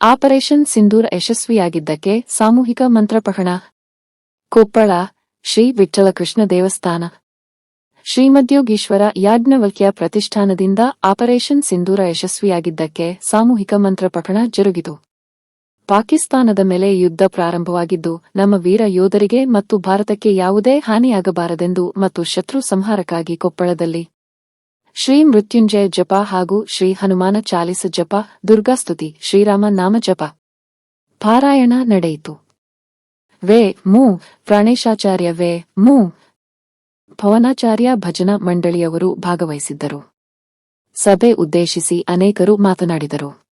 Operation Sindoor ಯಶಸ್ವಿಯಾಗಿದ್ದಕ್ಕೆ ಸಾಮೂಹಿಕ ಮಂತ್ರಪಠಣ. ಕೊಪ್ಪಳ, ಶ್ರೀ ವಿಠ್ಠಲಕೃಷ್ಣ ದೇವಸ್ಥಾನ. ಶ್ರೀಮದ್ಯೋಗೀಶ್ವರ Yajnavalkya ಪ್ರತಿಷ್ಠಾನದಿಂದ operation ಸಿಂಧೂರ ಯಶಸ್ವಿಯಾಗಿದ್ದಕ್ಕೆ ಸಾಮೂಹಿಕ ಮಂತ್ರಪಠಣ ಜರುಗಿತು. ಪಾಕಿಸ್ತಾನದ ಮೇಲೆ ಯುದ್ಧ ಪ್ರಾರಂಭವಾಗಿದ್ದು, ನಮ್ಮ ವೀರ ಯೋಧರಿಗೆ ಮತ್ತು ಭಾರತಕ್ಕೆ ಯಾವುದೇ ಹಾನಿಯಾಗಬಾರದೆಂದು ಮತ್ತು ಶತ್ರು ಸಂಹಾರಕ್ಕಾಗಿ ಕೊಪ್ಪಳದಲ್ಲಿ ಶ್ರೀ ಮೃತ್ಯುಂಜಯ ಜಪ ಹಾಗೂ ಶ್ರೀ ಹನುಮಾನ ಚಾಲಿಸ ಜಪ ದುರ್ಗಾಸ್ತುತಿ ಶ್ರೀರಾಮ ನಾಮ ಜಪ. ಪಾರಾಯಣ ನಡೆಯಿತು. ವೇ ಮೂ, ಪ್ರಾಣೇಶಾಚಾರ್ಯ ವೇ ಮೂ. ಭವನಾಚಾರ್ಯ ಭಜನಾ ಮಂಡಳಿಯವರು ಭಾಗವಹಿಸಿದ್ದರು. ಸಭೆ ಉದ್ದೇಶಿಸಿ ಅನೇಕರು ಮಾತನಾಡಿದರು.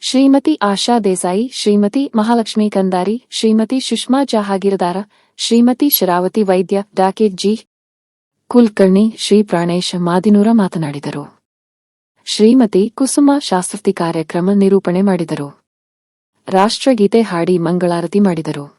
ಶ್ರೀಮತಿ ಆಶಾ ದೇಸಾಯಿ, ಶ್ರೀಮತಿ ಮಹಾಲಕ್ಷ್ಮಿ ಕಂದಾರಿ, ಶ್ರೀಮತಿ ಸುಷ್ಮಾ ಜಹಾಗೀರದಾರ, ಶ್ರೀಮತಿ ಶರಾವತಿ ವೈದ್ಯ ಡಾಕೆ ಜಿ. ಕುಲ್ಕರ್ಣಿ ಶ್ರೀ ಪ್ರಾಣೇಶ್ ಮಾದಿನೂರ ಮಾತನಾಡಿದರು. ಶ್ರೀಮತಿ ಕುಸುಮ ಶಾಸ್ತ್ರತಿ ಕಾರ್ಯಕ್ರಮ ನಿರೂಪಣೆ ಮಾಡಿದರು. ರಾಷ್ಟ್ರಗೀತೆ ಹಾಡಿ ಮಂಗಳಾರತಿ ಮಾಡಿದರು.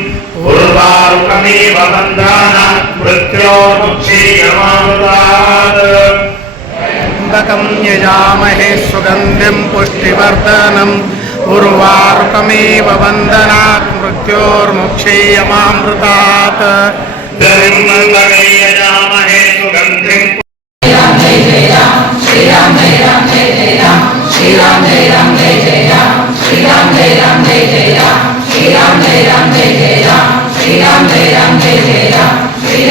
पूर्वारुकमेव मन्दानामृत्योरुक्षे यमामृतात् ब्रह्मण्डनैयजामहे सुगन्धिम् पुष्टिवर्धनम् पूर्वारुकमेव मन्दाना मृत्योर्मुक्षे यमामृतात् त्र्यम्बकं यजामहे सुगन्धिं पुष्टिवर्धनम् उर्वारुकमेव वन्दनात् मृत्योर्मुक्षीयमामृतात् ब्रह्मण्डनैयजामहे सुगन्धिम्